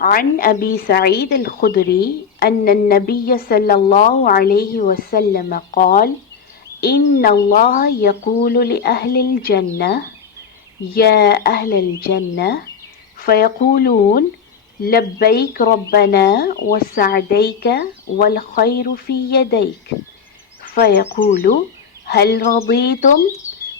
عن أبي سعيد الخدري أن النبي صلى الله عليه وسلم قال: إن الله يقول لأهل الجنة: يا أهل الجنة، فيقولون: لبيك ربنا وسعديك والخير في يديك. فيقول: هل رضيتم؟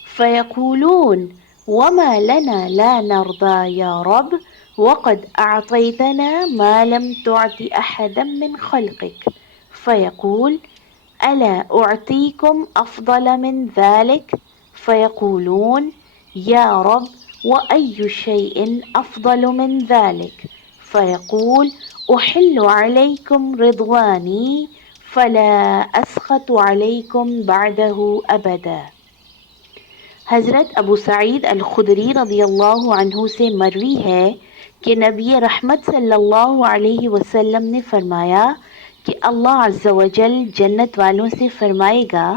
فيقولون: وما لنا لا نرضى يا رب، وقد أعطيتنا ما لم تعط أحدا من خلقك. فيقول: ألا أعطيكم أفضل من ذلك؟ فيقولون: يا رب، وأي شيء أفضل من ذلك؟ فيقول: أحل عليكم رضواني فلا أسخط عليكم بعده أبدا. حضرت ابو سعید الخدری رضی اللہ عنہ سے مروی ہے کہ نبی رحمت صلی اللہ علیہ وسلم نے فرمایا کہ اللہ عز و جل جنت والوں سے فرمائے گا: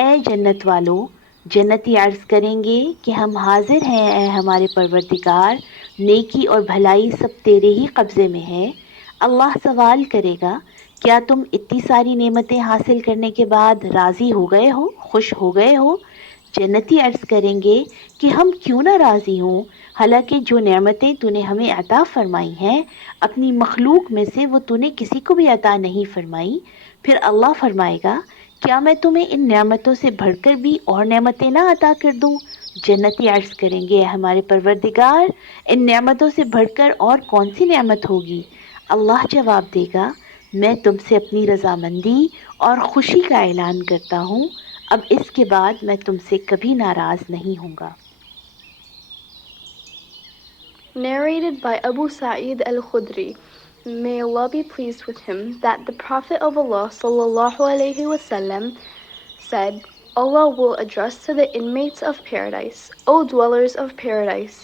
اے جنت والوں، جنتی عرض کریں گے کہ ہم حاضر ہیں اے ہمارے پروردگار، نیکی اور بھلائی سب تیرے ہی قبضے میں ہے۔ اللہ سوال کرے گا: کیا تم اتنی ساری نعمتیں حاصل کرنے کے بعد راضی ہو گئے ہو، خوش ہو گئے ہو؟ جنتی عرض کریں گے کہ ہم کیوں نہ راضی ہوں، حالانکہ جو نعمتیں تو نے ہمیں عطا فرمائی ہیں اپنی مخلوق میں سے وہ تو نے کسی کو بھی عطا نہیں فرمائی۔ پھر اللہ فرمائے گا: کیا میں تمہیں ان نعمتوں سے بڑھ کر بھی اور نعمتیں نہ عطا کر دوں؟ جنتی عرض کریں گے: اے ہمارے پروردگار، ان نعمتوں سے بڑھ کر اور کون سی نعمت ہوگی؟ اللہ جواب دے گا: میں تم سے اپنی رضامندی اور خوشی کا اعلان کرتا ہوں، اب اس کے بعد میں تم سے کبھی ناراض نہیں ہوں گا۔ Narrated by Abu Sa'id al-Khudri, may Allah be pleased with him, that the Prophet of Allah sallallahu alaihi wasallam said, Allah will address to the inmates of paradise: O dwellers of paradise.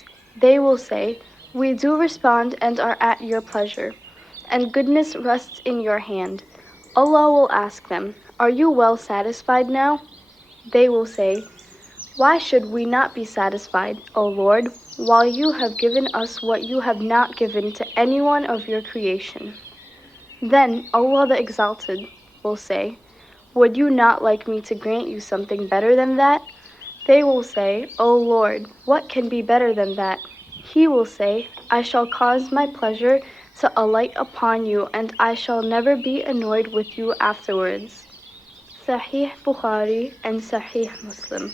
They will say, we do respond and are at your pleasure, and goodness rests in your hand. Allah will ask them, are you well satisfied now? They will say, why should we not be satisfied, O Lord, while you have given us what you have not given to anyone of your creation? Then Allah the Exalted will say, would you not like me to grant you something better than that? They will say, O Lord, what can be better than that? He will say, I shall cause my pleasure to alight upon you, and I shall never be annoyed with you afterwards. Sahih Bukhari and Sahih Muslim.